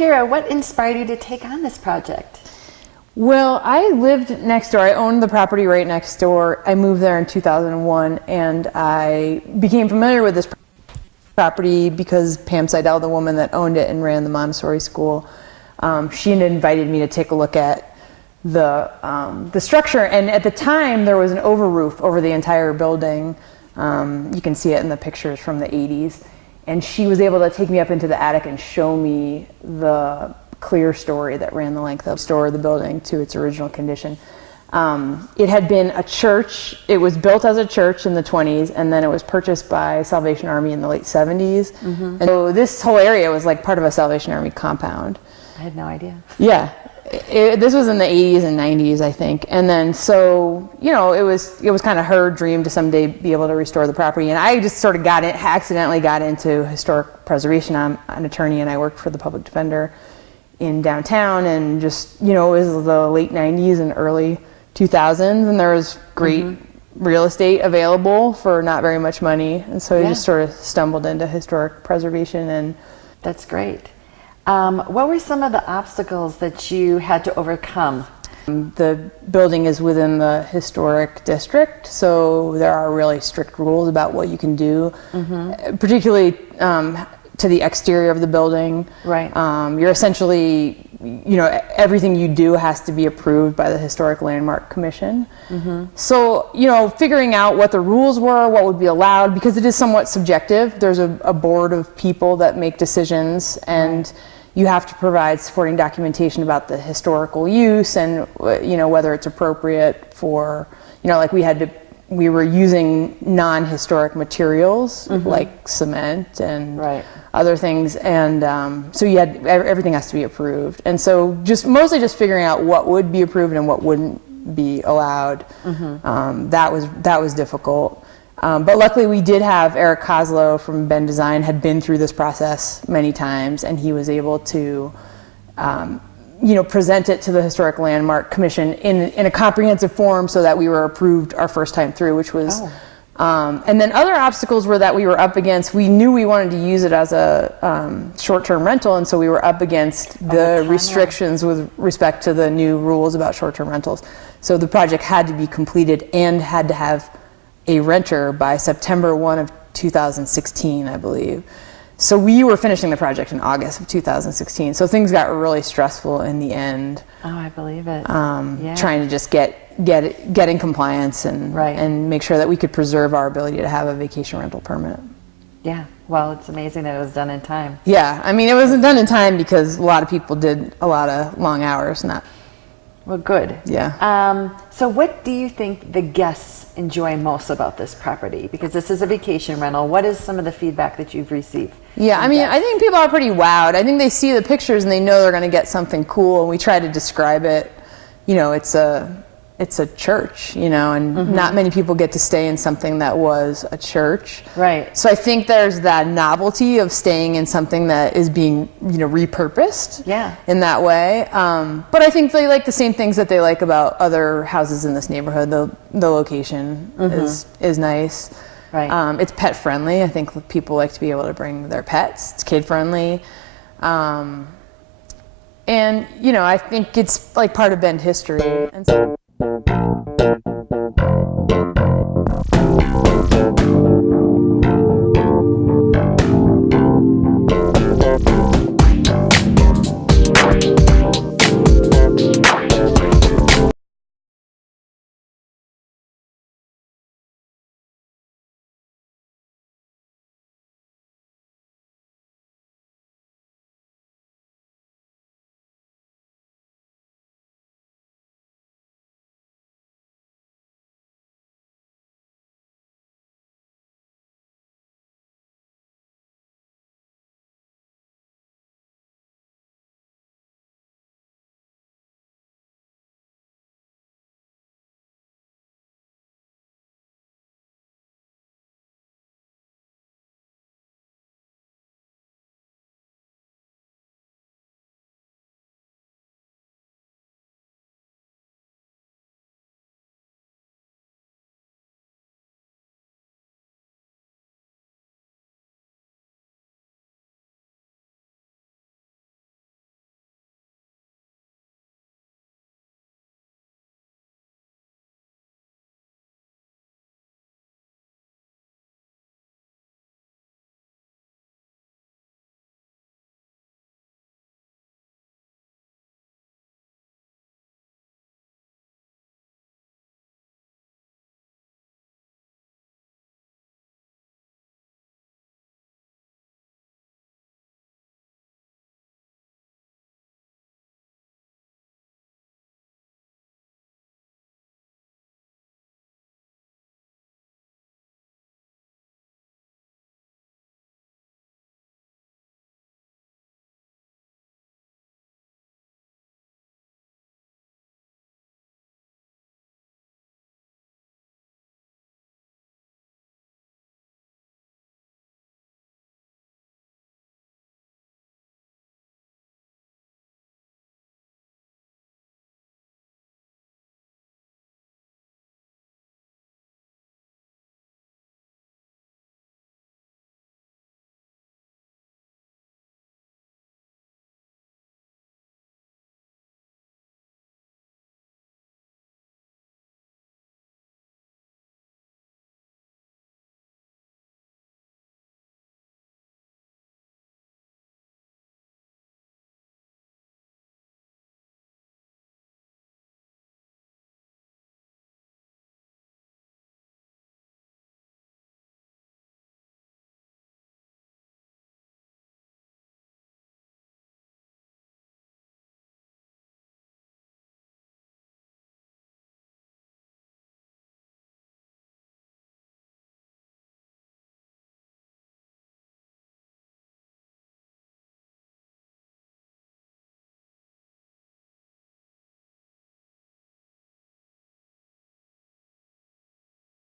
Kira, what inspired you to take on this project? Well, I lived next door. I owned the property right next door. I moved there in 2001, and I became familiar with this property because Pam Seidel, the woman that owned it and ran the Montessori school, she had invited me to take a look at the structure. And at the time, there was an over roof over the entire building. You can see it in the pictures from the 80s. And she was able to take me up into the attic and show me the clear story that ran the length of the building to its original condition. It had been a church. It was built as a church in the 20s, and then it was purchased by Salvation Army in the late 70s. Mm-hmm. And so this whole area was like part of a Salvation Army compound. I had no idea. Yeah. This was in the 80s and 90s, I think. And then so, you know, it was kind of her dream to someday be able to restore the property. And I just sort of accidentally got into historic preservation. I'm an attorney and I worked for the public defender in downtown, and just, you know, it was the late 90s and early 2000s, and there was great real estate available for not very much money. And so I just sort of stumbled into historic preservation. And that's great. What were some of the obstacles that you had to overcome? The building is within the historic district, so there are really strict rules about what you can do, particularly to the exterior of the building. Right. You're essentially, you know, everything you do has to be approved by the Historic Landmark Commission. So, you know, figuring out what the rules were, what would be allowed, because it is somewhat subjective. There's a board of people that make decisions, and you have to provide supporting documentation about the historical use and, you know, whether it's appropriate for, you know, like we were using non-historic materials like cement and other things, and so you had everything has to be approved. And so mostly just figuring out what would be approved and what wouldn't be allowed. That was difficult. But luckily we did have Eric Koslow from Ben Design had been through this process many times, and he was able to you know, present it to the Historic Landmark Commission in a comprehensive form so that we were approved our first time through, which was, and then other obstacles were that we were up against, we knew we wanted to use it as a short-term rental, and so we were up against the restrictions with respect to the new rules about short-term rentals. So the project had to be completed and had to have a renter by September 1 of 2016, I believe. So we were finishing the project in August of 2016. So things got really stressful in the end. Oh, I believe it. Trying to just get in compliance and make sure that we could preserve our ability to have a vacation rental permit. Yeah. Well, it's amazing that it was done in time. Yeah. I mean, it wasn't done in time because a lot of people did a lot of long hours. Well, good. Yeah. So what do you think the guests enjoy most about this property? Because this is a vacation rental. What is some of the feedback that you've received? Yeah, I mean, I think people are pretty wowed. I think they see the pictures and they know they're going to get something cool, and we try to describe it. You know, it's a church, you know, and not many people get to stay in something that was a church. Right. So I think there's that novelty of staying in something that is being, you know, repurposed in that way. But I think they like the same things that they like about other houses in this neighborhood. The location is nice. Right. It's pet friendly. I think people like to be able to bring their pets. It's kid friendly. And, you know, I think it's like part of Bend history. And so